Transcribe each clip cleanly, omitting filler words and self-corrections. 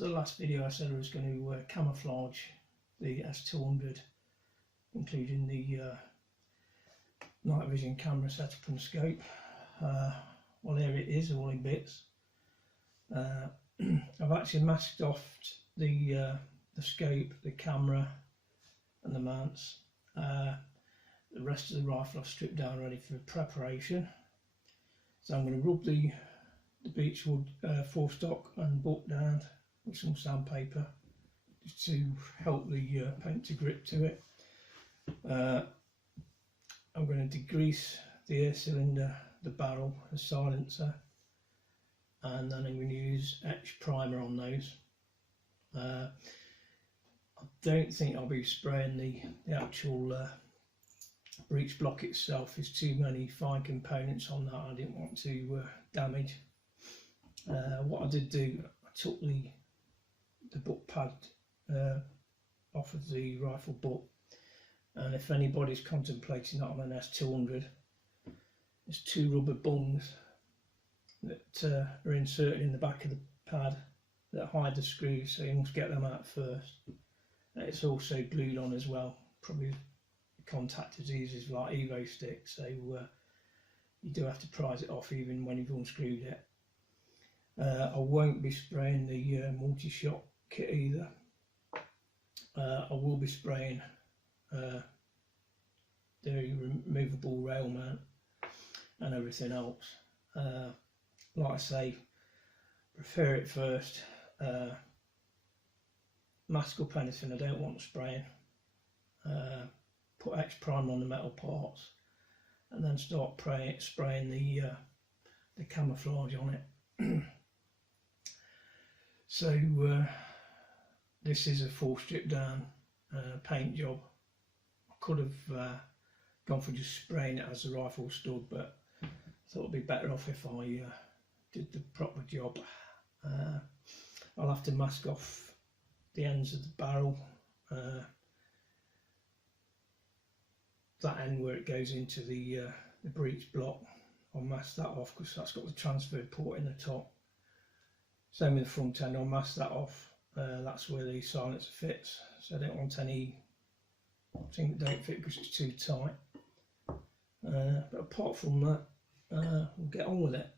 after the last video I said I was going to camouflage the S200, including the night vision camera setup and scope. Well, here it is, all in bits. I've actually masked off the scope, the camera and the mounts. The rest of the rifle I've stripped down ready for preparation. So I'm going to rub the beechwood forestock and butt down with some sandpaper just to help the paint to grip to it. I'm going to degrease the air cylinder, the barrel, the silencer, and then I'm going to use etch primer on those. I don't think I'll be spraying the actual breech block itself. There's too many fine components on that I didn't want to damage. What I did do, I took the butt pad off of the rifle butt, and if anybody's contemplating that on an S200, there's two rubber bungs that are inserted in the back of the pad that hide the screws, so you must get them out first. And it's also glued on as well. Probably contact diseases like Evo sticks, so you do have to prise it off even when you've unscrewed it. I won't be spraying the multi-shot kit either. I will be spraying the removable rail mount and everything else. Like I say, prepare it first, mask up anything I don't want spraying, put etch primer on the metal parts, and then start spraying the camouflage on it. So this is a full strip down paint job. I could have gone for just spraying it as the rifle stood, but I thought it'd be better off if I did the proper job. I'll have to mask off the ends of the barrel, that end where it goes into the breech block. I'll mask that off because that's got the transfer port in the top. Same with the front end, I'll mask that off. That's where the silencer fits, so I don't want anything that don't fit because it's too tight. But apart from that, we'll get on with it.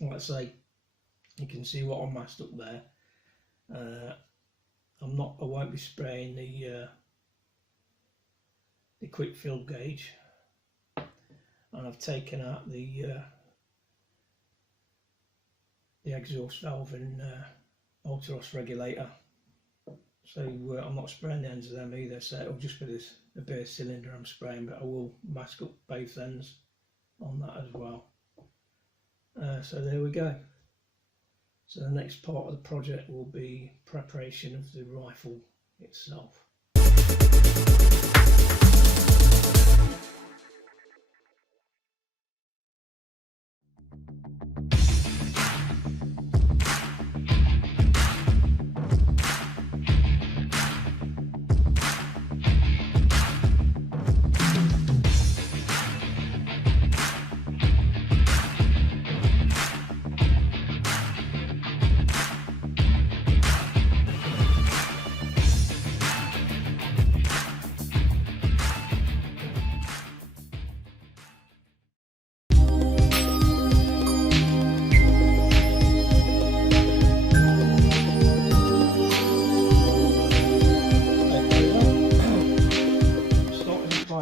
Like I say, you can see what I masked up there. I won't be spraying the quick fill gauge, and I've taken out the exhaust valve and Ultros regulator, so I'm not spraying the ends of them either, so it'll just be the bare cylinder I'm spraying, but I will mask up both ends on that as well. So there we go. So the next part of the project will be preparation of the rifle itself.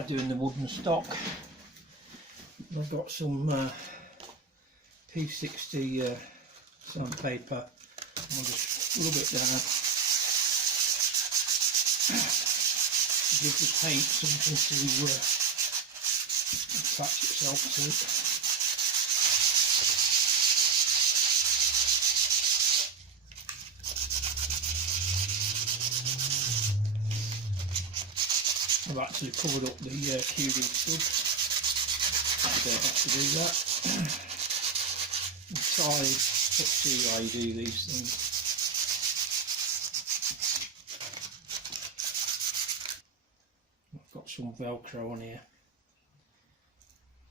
Doing the wooden stock, I've got some P60 sandpaper. I'll just rub it down, give the paint something to attach itself to. I've actually covered up the QD stud. You don't have to do that. Let's see how you do these things. I've got some Velcro on here.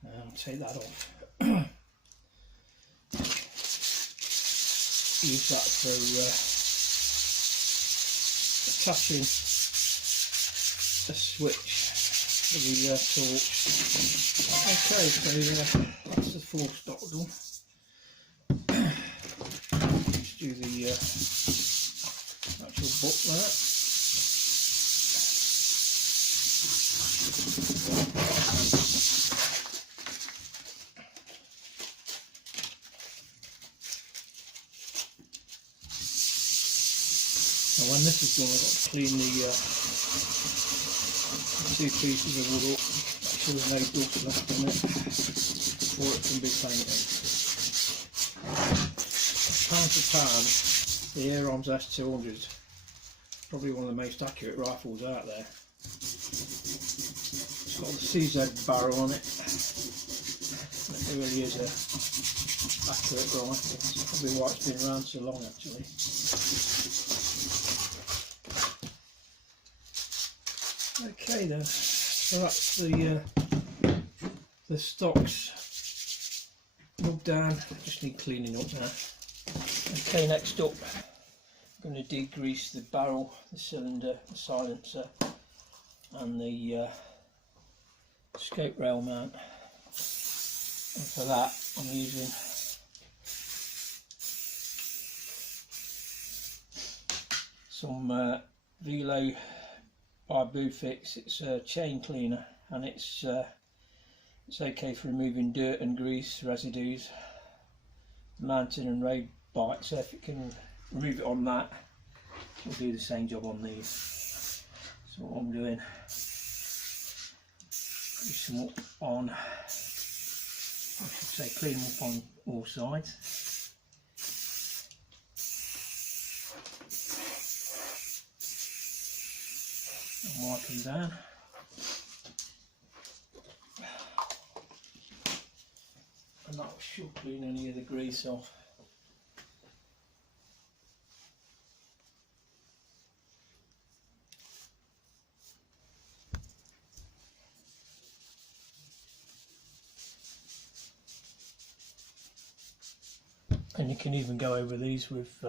I'll take that off. use that for attaching a switch for the torch. Okay, so that's the full stock done. Let's do the actual book there. Now when this is done, I've got to clean the two pieces of wood up, make sure there's no dust left on it before it can be painted. Pound for pound, the Air Arms S200 is probably one of the most accurate rifles out there. It's got the CZ barrel on it. It really is a accurate rifle. It's probably why it's been around so long actually. Okay then, so that's the stocks rubbed down. Just need cleaning up now. Okay, next up I'm going to degrease the barrel, the cylinder, the silencer and the scope rail mount, and for that I'm using some Velo by Bluefix. It's a chain cleaner and it's okay for removing dirt and grease residues, mountain and road bike, so if it can remove it on that, it'll do the same job on these. So what I'm doing, put some on, I should say clean them up on all sides. And wipe them down. And that should clean any of the grease off. And you can even go over these with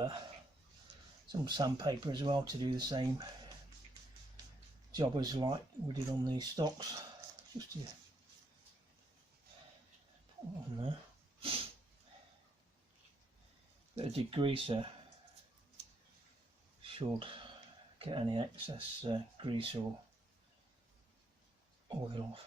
some sandpaper as well to do the same job as like we did on these stocks. Just to put it on there. Bit of degreaser should get any excess grease or oil off.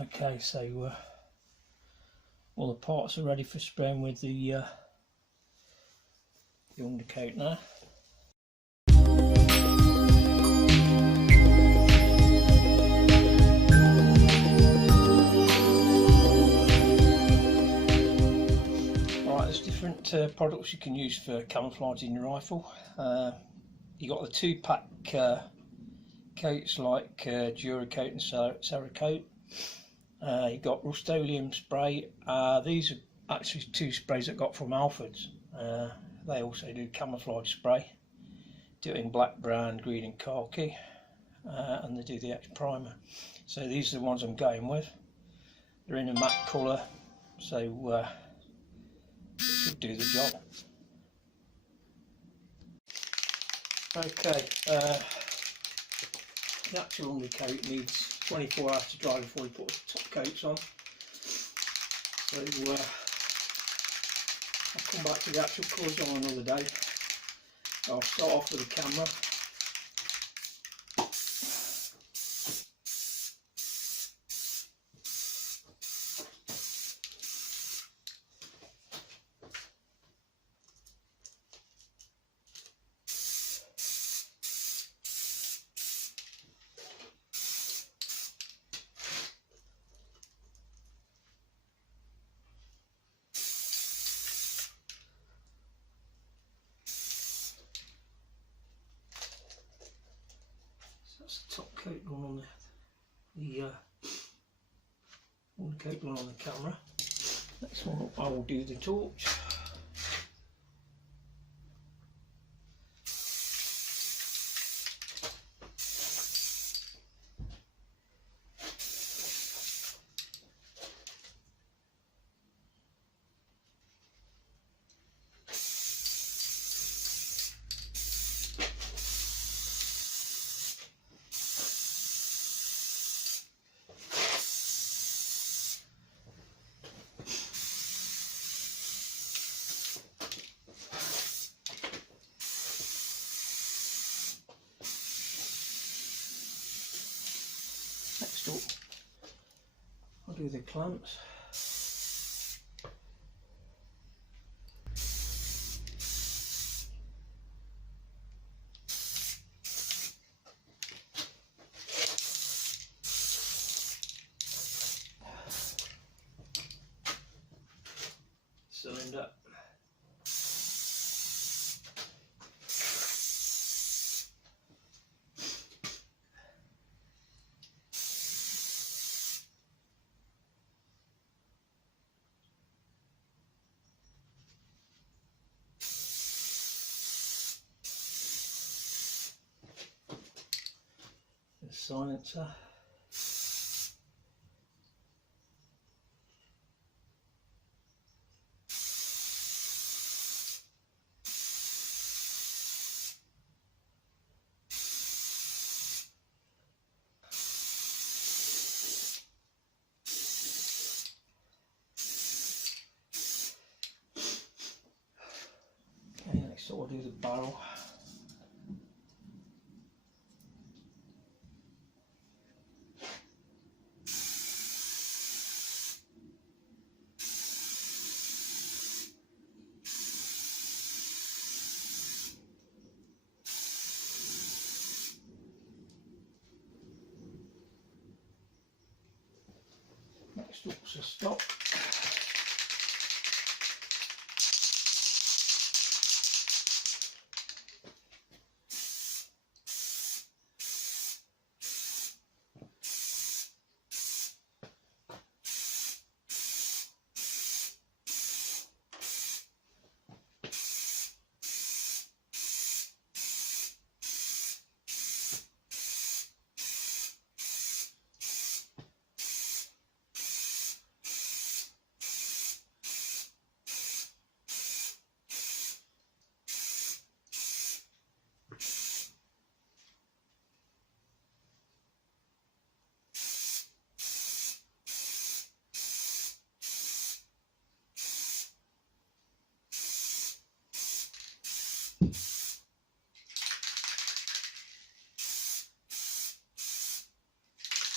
Okay, so all the parts are ready for spraying with the undercoat now. Alright, there's different products you can use for camouflaging your rifle. You got the 2-pack coats like Duracoat and Cerakote. You've got Rust-Oleum spray. These are actually 2 sprays I got from Alfred's. They also do camouflage spray, do it in black, brown, green and khaki, and they do the X primer. So these are the ones I'm going with. They're in a matte colour, so it should do the job. Okay, the actual undercoat needs 24 hours to dry before we put the top coats on. So I'll come back to the actual colours on another day. I'll start off with the camera. That's the top coat going on the coat going on the camera. Next one up, I will do the torch. Next up, I'll do the clamps. Cylinder. The silencer. Okay, next up we'll do the barrel. Next up's the stock.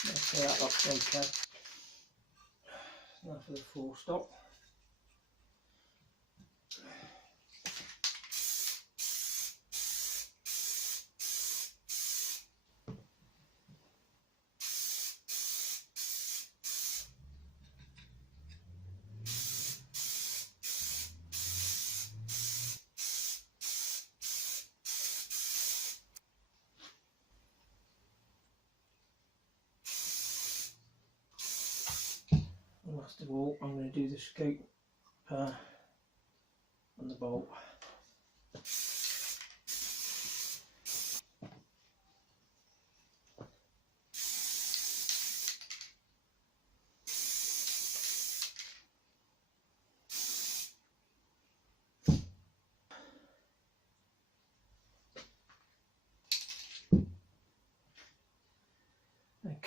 Okay, that looks okay. Now for the full stop. And last of all, I'm going to do the scoop on the bolt.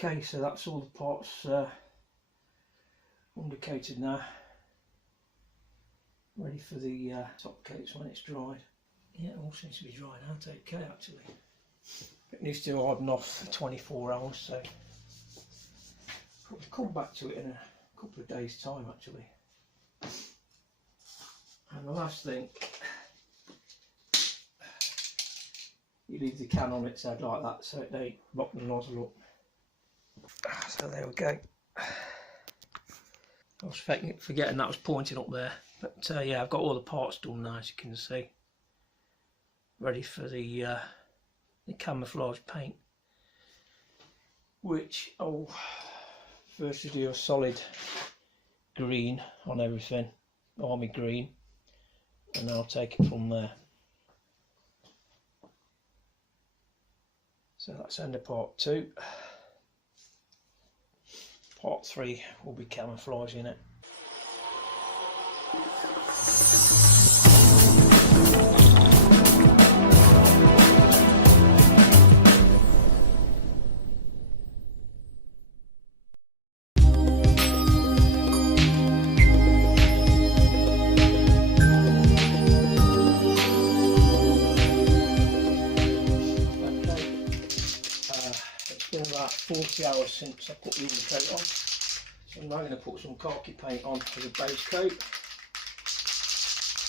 Okay, so that's all the parts indicated now, ready for the top coats when it's dried. Yeah, it all seems to be drying out okay actually. It needs to harden off for 24 hours, so I'll come back to it in a couple of days time actually. And the last thing, you leave the can on its head like that so it don't lock the nozzle up. So there we go. I was forgetting that was pointing up there, but yeah, I've got all the parts done now, as you can see, ready for the camouflage paint, which I'll first do a solid green on everything, army green, and I'll take it from there. So that's end of part 2. Part 3 will be camouflaging it. About 40 hours since I put the undercoat on, so I'm now going to put some khaki paint on as a base coat,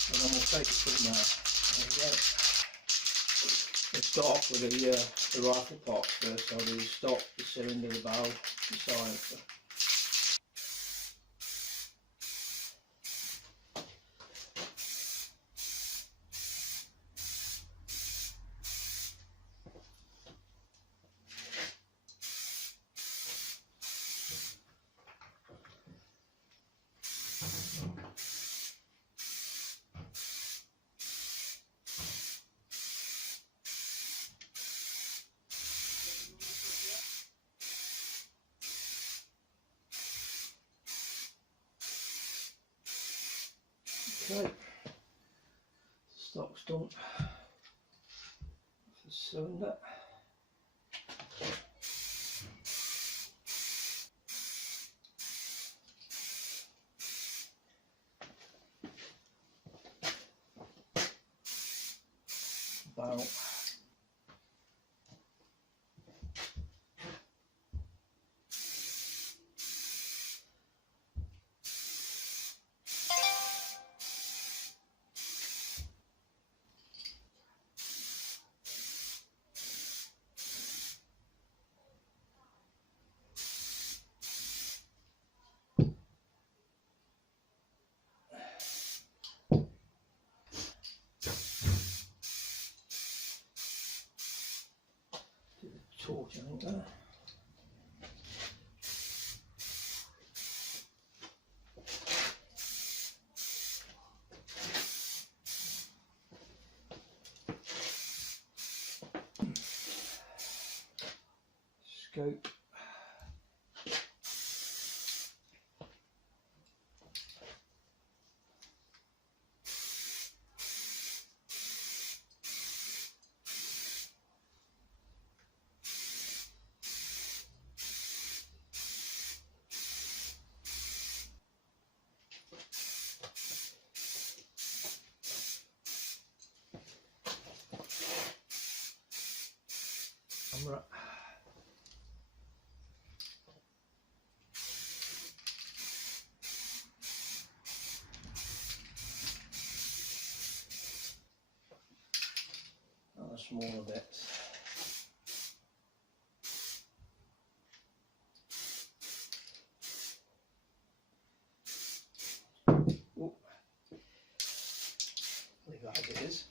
and then we'll take it from there. There we go. Let's start off with the rifle parts first. So I'll do the stock, the cylinder, the barrel, the silencer. Okay, stock's done. The cylinder. Barrel. Torch, I think there. Scope. Camera. And the smaller bits. Ooh. Leave that as it is.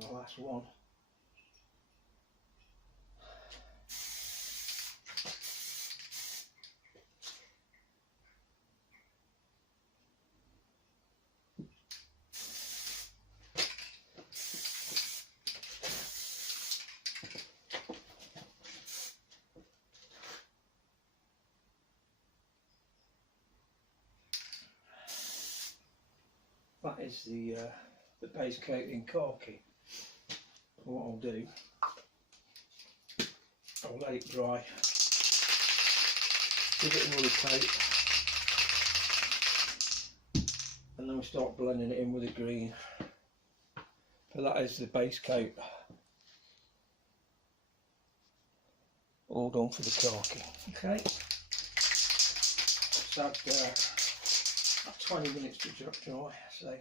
and the last one. That is the base coat in khaki. What I'll do, I'll let it dry, give it another coat, and then we start blending it in with the green. But that is the base coat, all done for the khaki. Okay, so about 20 minutes to dry, so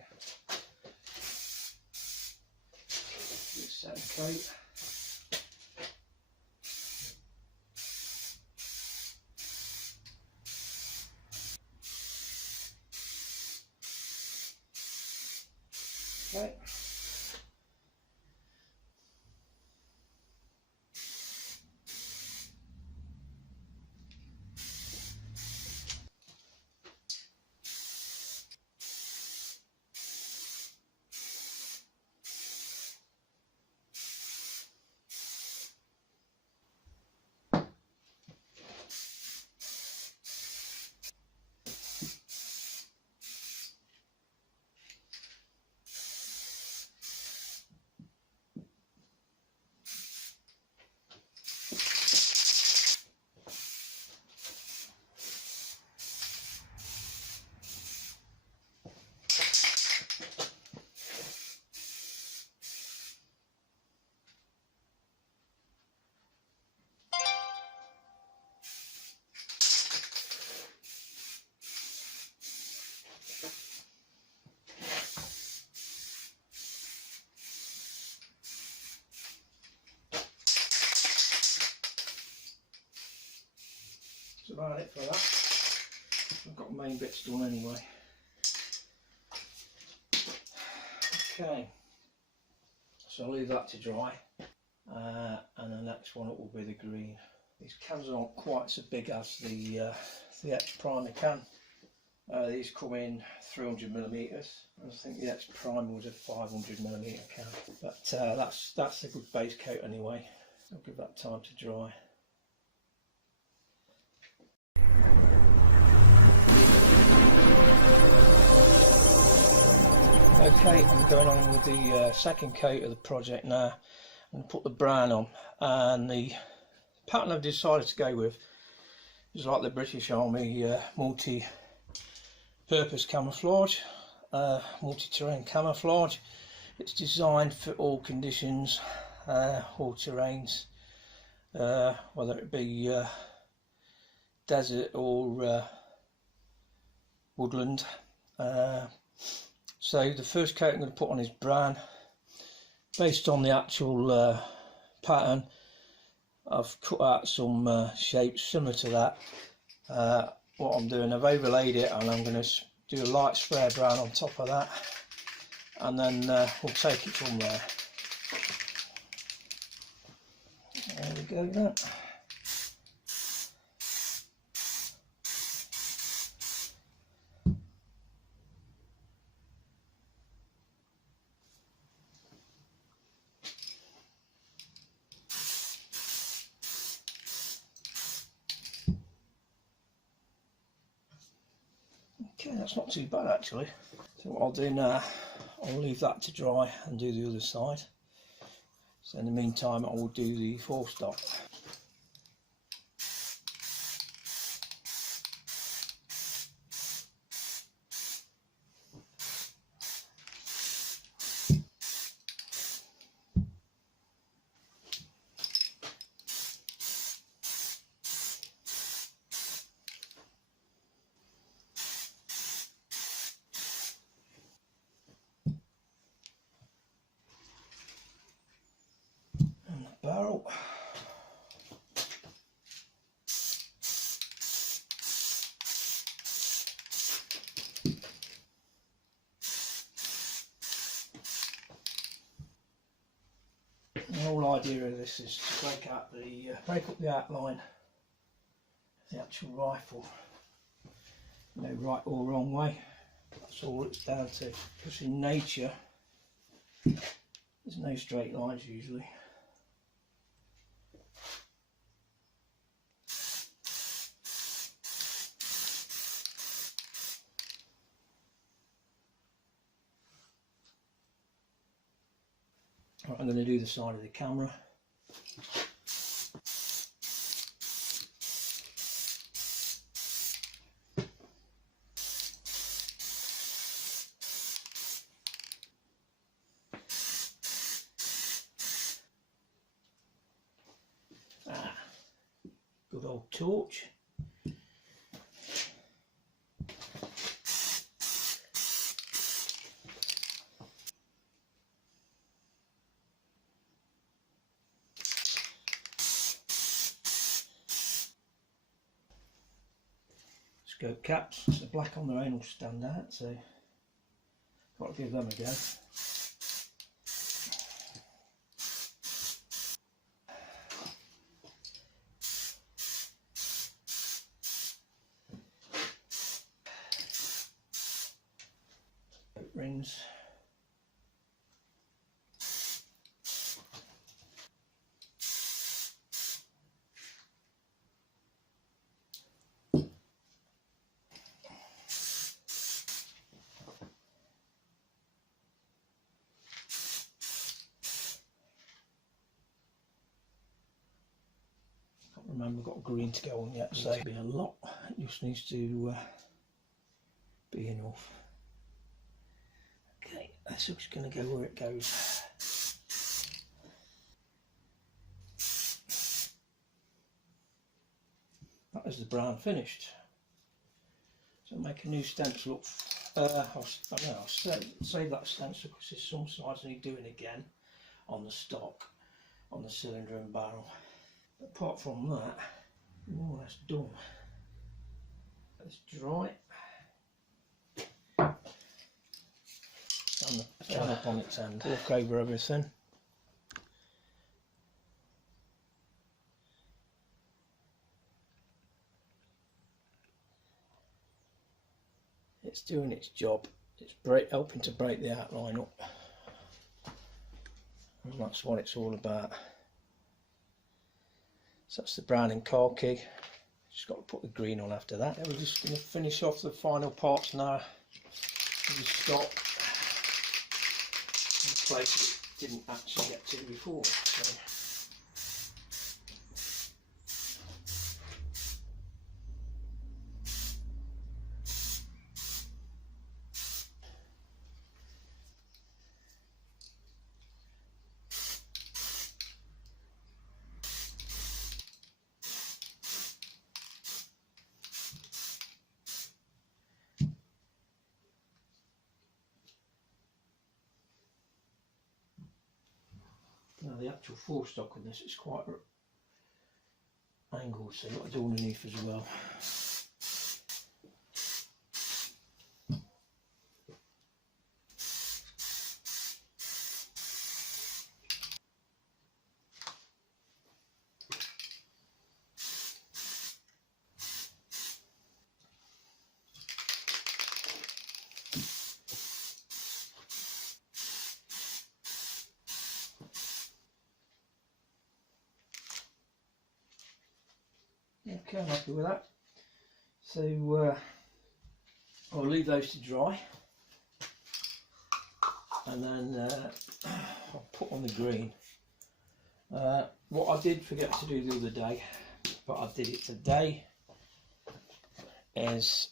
this second coat. Okay. That's about it for that. I've got the main bits done anyway. Okay, so I'll leave that to dry, and the next one will be the green. These cans aren't quite so big as the X Primer can. These come in 300mm. I think the X Primer was a 500mm can, but that's a good base coat anyway. I'll give that time to dry. Okay, I'm going on with the second coat of the project now. I'm going to put the brown on, and the pattern I've decided to go with is like the British Army multi-purpose camouflage, multi-terrain camouflage. It's designed for all conditions, all terrains, whether it be desert or woodland. So the first coat I'm going to put on is brown. Based on the actual pattern, I've cut out some shapes similar to that. What I'm doing, I've overlaid it, and I'm going to do a light spray brown on top of that, and then we'll take it from there. There we go then. Okay, that's not too bad actually. So what I'll do now, I'll leave that to dry and do the other side. So in the meantime, I will do the four-stop. Barrel. whole idea of this is to break up the outline of the actual rifle. No right or wrong way. That's all it's down to. Because in nature, there's no straight lines usually. Right, I'm going to do the side of the camera. Good old torch. Scope caps, the black on their own will stand out, so got to give them a go. Rings. Remember, I've got green to go on yet, so it'll be a lot. It just needs to be enough. Okay, that's just going to go where it goes. That is the brown finished. So make a new stencil up. I'll save that stencil because there's some sides I need doing again on the stock, on the cylinder and barrel. But apart from that, more or less done. Let's dry. Stand up on its end. Look over everything. It's doing its job. It's helping to break the outline up. And that's what it's all about. So that's the brown and khaki. Just got to put the green on after that. We're just going to finish off the final parts now. We stop in a place it didn't actually get to before. So. Now the actual forestock on this is quite angled, so you've got to do underneath as well. Okay, I'm happy with that. So I'll leave those to dry, and then I'll put on the green. What I did forget to do the other day, but I did it today, is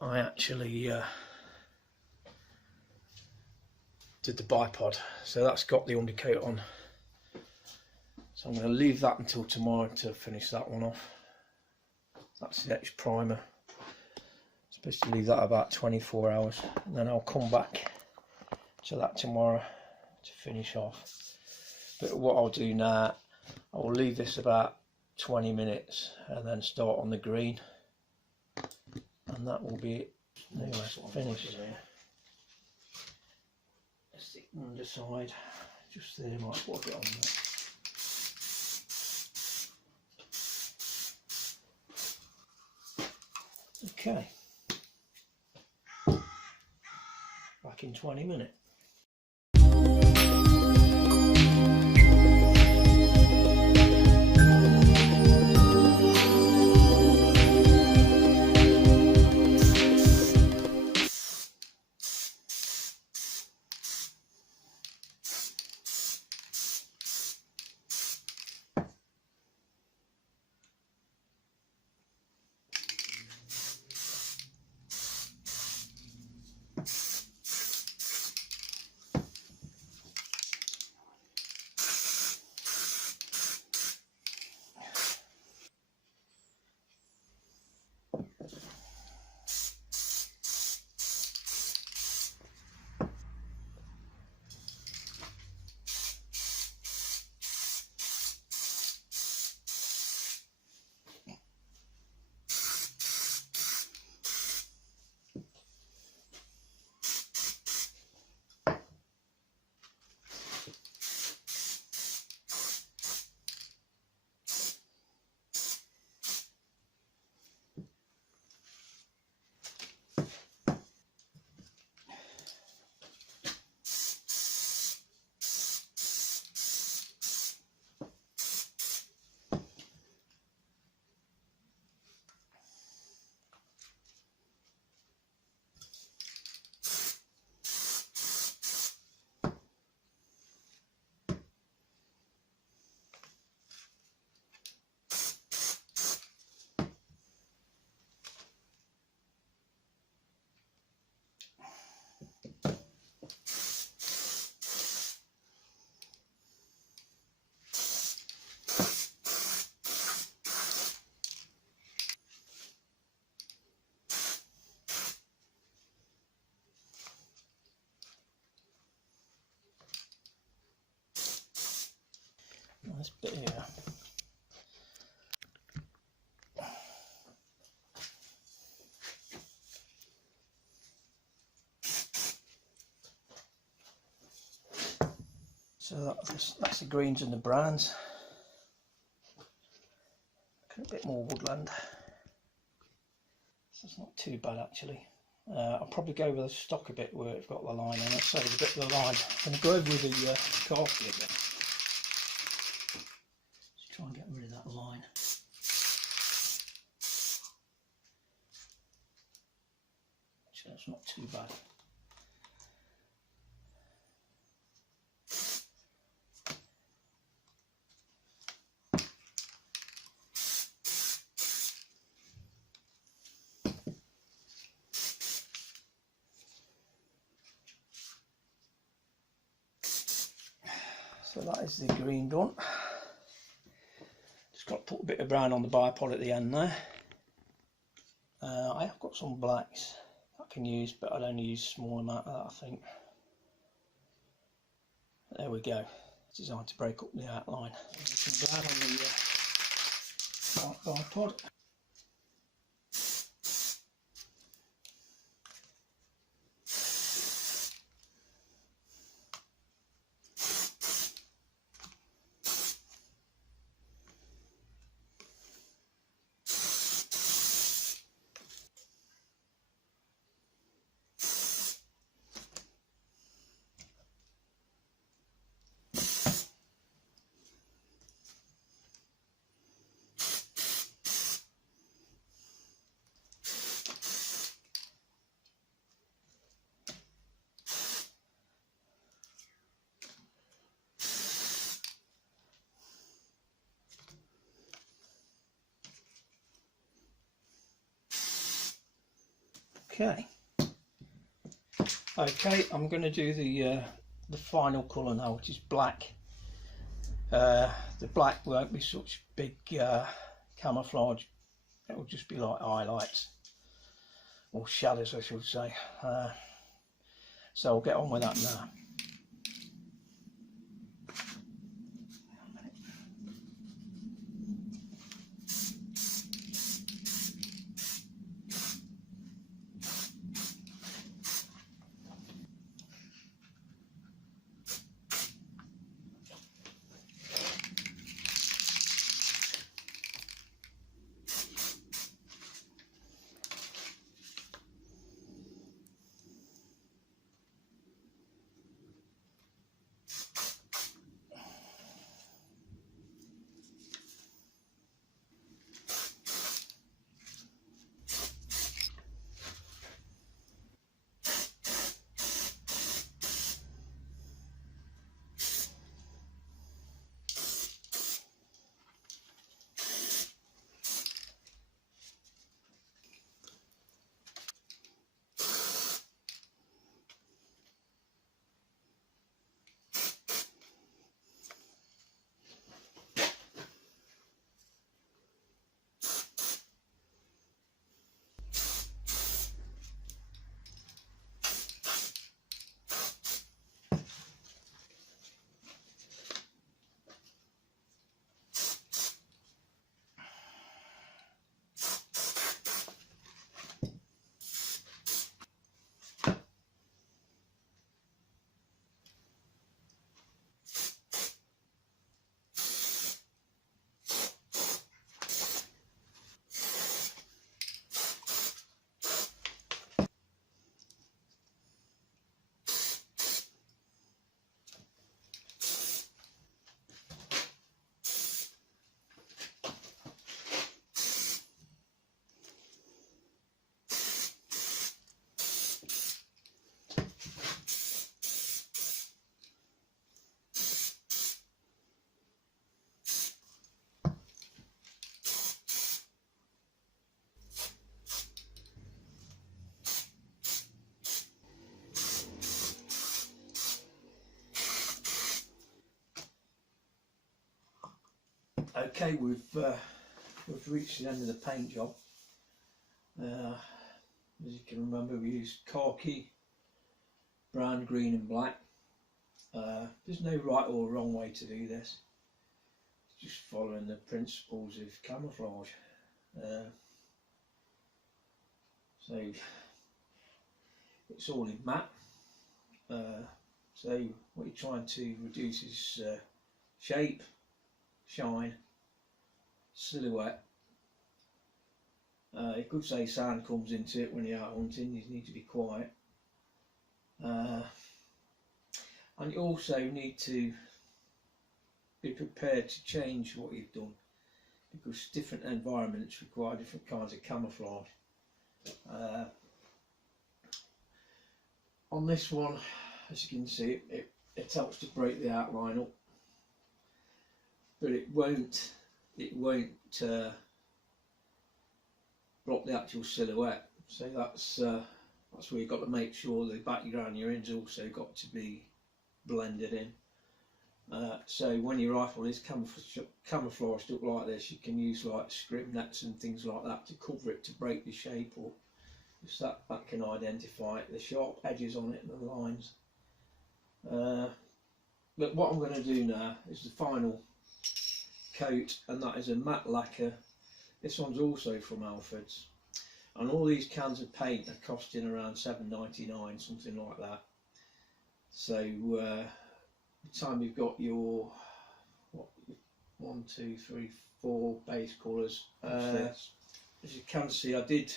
I actually did the bipod, so that's got the undercoat on. So I'm going to leave that until tomorrow to finish that one off. That's the etch primer. I'm supposed to leave that about 24 hours, and then I'll come back to that tomorrow to finish off. But what I'll do now, I will leave this about 20 minutes and then start on the green, and that will be it. Anyway, finished. Let's the underside, just there, might put a bit on there. Okay, back in 20 minutes. Nice bit here. So that's the greens and the browns. A bit more woodland. So it's not too bad actually. I'll probably go with the stock a bit where it's got the line on it, so there's a bit of the line. I'm going to go over with the khaki again. Just try and get rid of that line. So it's not too bad. So that is the green done. Just got to put a bit of brown on the bipod at the end there. I have got some blacks I can use, but I'd only use a small amount of that, I think. There we go. It's designed to break up the outline. Some brown on the bipod. Okay, I'm going to do the final colour now, which is black. The black won't be such big camouflage, it will just be like highlights, or shadows I should say. So I'll get on with that now. Okay, we've reached the end of the paint job. As you can remember, we used khaki, brown, green and black. There's no right or wrong way to do this. It's just following the principles of camouflage. So it's all in matte. So what you're trying to reduce is shape, shine, silhouette. You could say sound comes into it when you're out hunting. You need to be quiet. And you also need to be prepared to change what you've done, because different environments require different kinds of camouflage. On this one, as you can see, it helps to break the outline up, but it won't block the actual silhouette. So that's where you've got to make sure the background you're in's also got to be blended in. So when your rifle is camouflaged up like this, you can use like script nets and things like that to cover it, to break the shape up, so that can identify it, the sharp edges on it and the lines. But what I'm going to do now is the final coat, and that is a matte lacquer. This one's also from Alfred's, and all these cans of paint are costing around £7.99, something like that. So the time you've got your 1, 2, 3, 4 base colours, as you can see, I did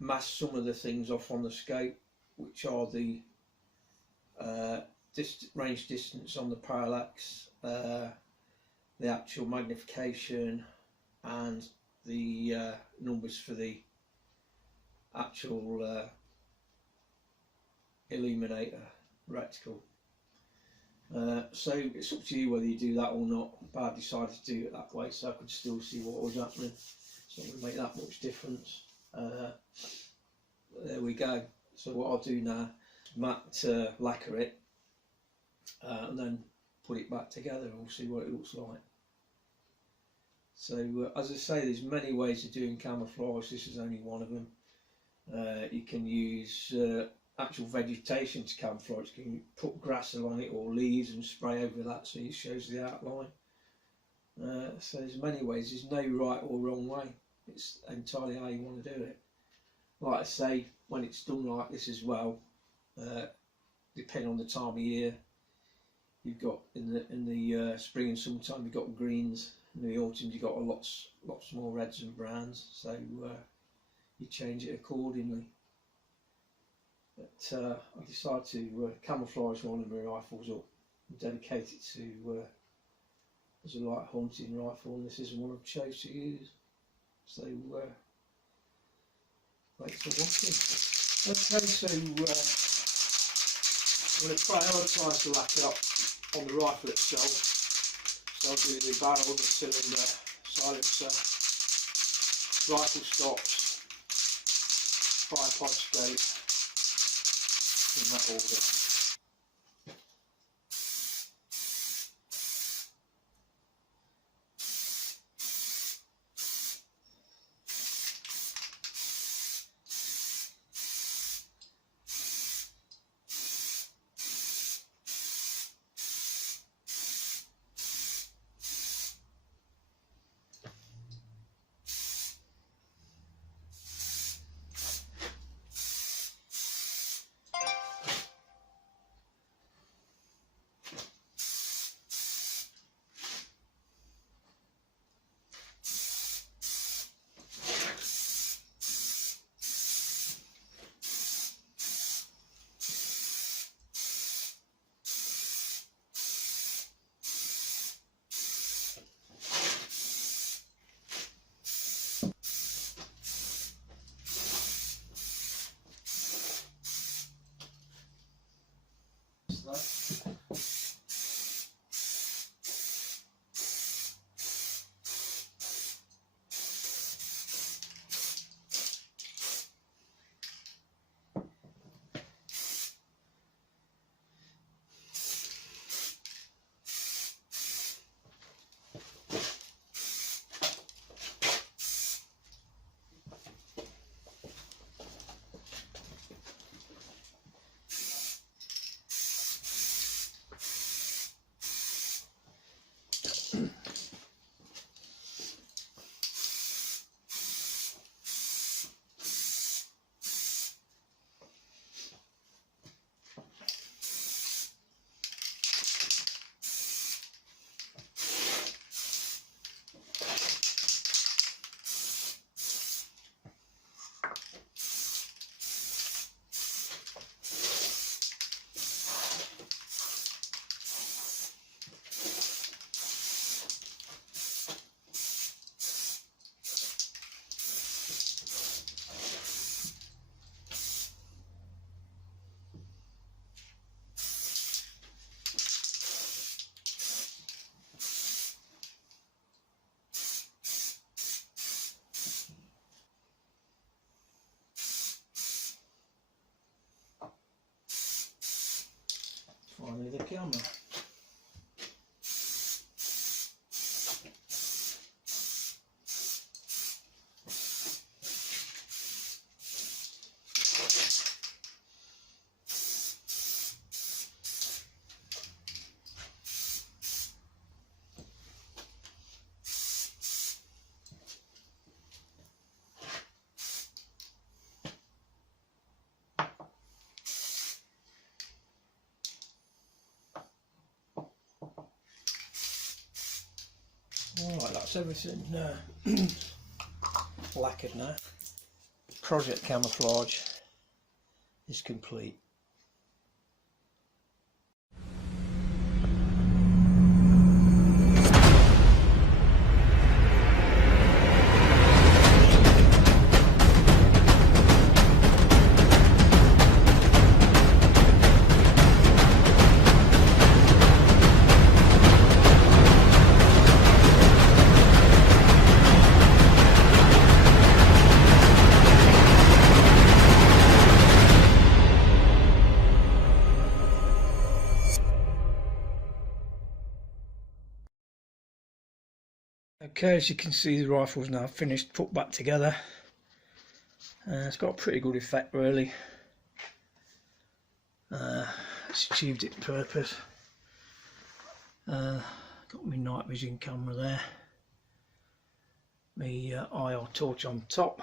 mask some of the things off on the scope, which are the range distance on the parallax, the actual magnification, and the numbers for the actual illuminator reticle. So it's up to you whether you do that or not, but I decided to do it that way so I could still see what was happening. So it wouldn't make that much difference. There we go. So what I'll do now, matte lacquer it, and then put it back together and we'll see what it looks like. So as I say, there's many ways of doing camouflage. This is only one of them. You can use actual vegetation to camouflage. You can put grass along it or leaves and spray over that so it shows the outline. So there's many ways. There's no right or wrong way. It's entirely how you want to do it. Like I say, when it's done like this as well, depending on the time of year, you've got in the spring and summertime you've got greens, in the autumn you've got lots more reds and browns. So you change it accordingly. But I decided to camouflage one of my rifles up and dedicate it to as a light hunting rifle, and this is one I've chose to use. So thanks for watching. Okay, so I'm going to prioritise the lacquer up on the rifle itself. So I'll do the barrel, the cylinder, silencer, rifle stops, tripod scope, in that order. finally the camera. Alright, that's everything lacquered now. Project camouflage is complete. Okay, as you can see, the rifle's now finished, put back together. It's got a pretty good effect, really. It's achieved its purpose. Got my night vision camera there, my IR torch on top.